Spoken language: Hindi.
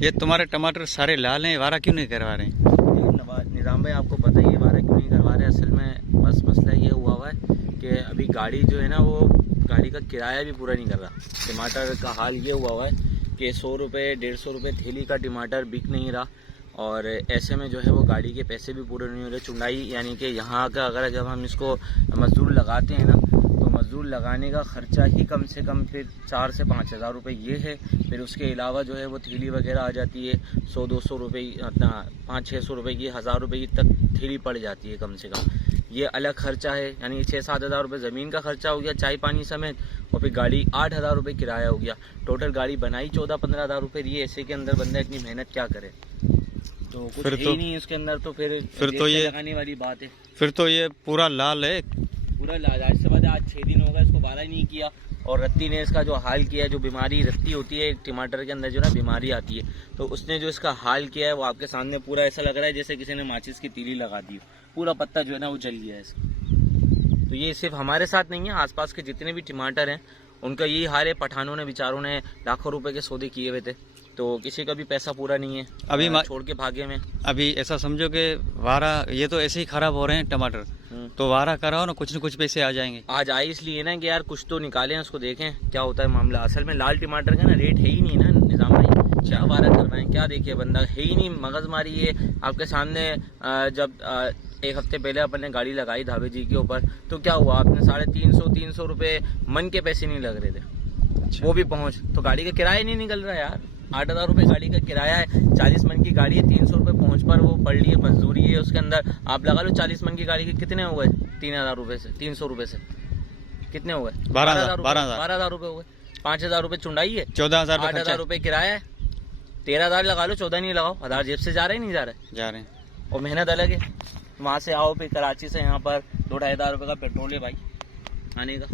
ये तुम्हारे टमाटर सारे लाल हैं, वारा क्यों नहीं करवा रहे हैं? निज़ाम भाई आपको पता ही है वारा क्यों नहीं करवा रहे। असल में बस मसला ये हुआ है कि अभी गाड़ी जो है ना वो गाड़ी का किराया भी पूरा नहीं कर रहा। टमाटर का हाल ये हुआ है कि 100 रुपये 150 रुपये थैली का टमाटर बिक नहीं रहा, और ऐसे में जो है वो गाड़ी के पैसे भी पूरे नहीं हो रहे। चुनाई यानी कि यहाँ का अगर जब हम इसको मजदूर लगाते हैं ना, तो मजदूर लगाने का ख़र्चा ही कम से कम फिर 4 से 5 हज़ार रुपये ये है। फिर उसके अलावा जो है वो थैली वगैरह आ जाती है 100-200 रुपये, अपना 500-600 रुपये की, 1000 रुपये की तक थैली पड़ जाती है कम से कम। ये अलग खर्चा है, यानी 6-7 हज़ार रुपये ज़मीन का खर्चा हो गया चाय पानी समेत, और फिर गाड़ी 8 हज़ार रुपये किराया हो गया। टोटल गाड़ी बनाई 14-15 हज़ार रुपये रही है। ऐसे के अंदर बंदा इतनी मेहनत क्या करे, तो कुछ है ही नहीं उसके अंदर। तो फिर तो ये लगाने वाली बात है। फिर तो ये पूरा लाल है, पूरा लाल। आज से बाद आज 6 दिन हो गए इसको बारा ही नहीं किया, और रत्ती ने इसका जो हाल किया है, जो बीमारी रत्ती होती है टमाटर के अंदर जो ना बीमारी आती है, तो उसने जो इसका हाल किया है वो आपके सामने पूरा ऐसा लग रहा है जैसे किसी ने माचिस की तीली लगा दी हो। पूरा पत्ता जो है ना वो जल गया है इसका। तो ये सिर्फ हमारे साथ नहीं है, आसपास के जितने भी टमाटर हैं उनका यही हाल है। पठानों ने बेचारों ने लाखों रुपए के सौदे किए हुए थे, तो किसी का भी पैसा पूरा नहीं है, अभी छोड़ के भागे में। अभी ऐसा समझो कि वारा, ये तो ऐसे ही खराब हो रहे हैं टमाटर, तो वारा कराओ ना, कुछ न कुछ पैसे आ जाएंगे। आज आए इसलिए ना कि यार कुछ तो निकालें, उसको देखें क्या होता है मामला। असल में लाल टमाटर का ना रेट है ही नहीं ना निज़ाम भाई, क्या वारा करवाएं, क्या देखिए बंदा है ही नहीं। मगजमारी है आपके सामने। जब 1 हफ्ते पहले अपन ने गाड़ी लगाई धाबे जी के ऊपर, तो क्या हुआ, आपने 350 रुपये मन के पैसे नहीं लग रहे थे। अच्छा। वो भी पहुंच तो गाड़ी का किराया नहीं निकल रहा यार। 8 हज़ार रुपये गाड़ी का किराया है, 40 मन की गाड़ी है, 300 रुपये पहुंच पर वो पड़ ली है, मजदूरी है उसके अंदर। आप लगा लो 40 मन की गाड़ी के कितने हो गए, 3000 रुपये से 300 रुपये से कितने हो गए, 12,000 रुपये हो गए। 5 हज़ार रुपये चुंडाई है, 14,000, 8 हज़ार रुपये किराया है, 13 हज़ार लगा लो, 14 नहीं लगाओ, 1000 जेब से जा रहे नहीं जा रहे। और मेहनत अलग है। वहाँ से आओ फिर कराची से यहाँ पर 2-2.5 हज़ार रुपये का पेट्रोल है भाई आने का।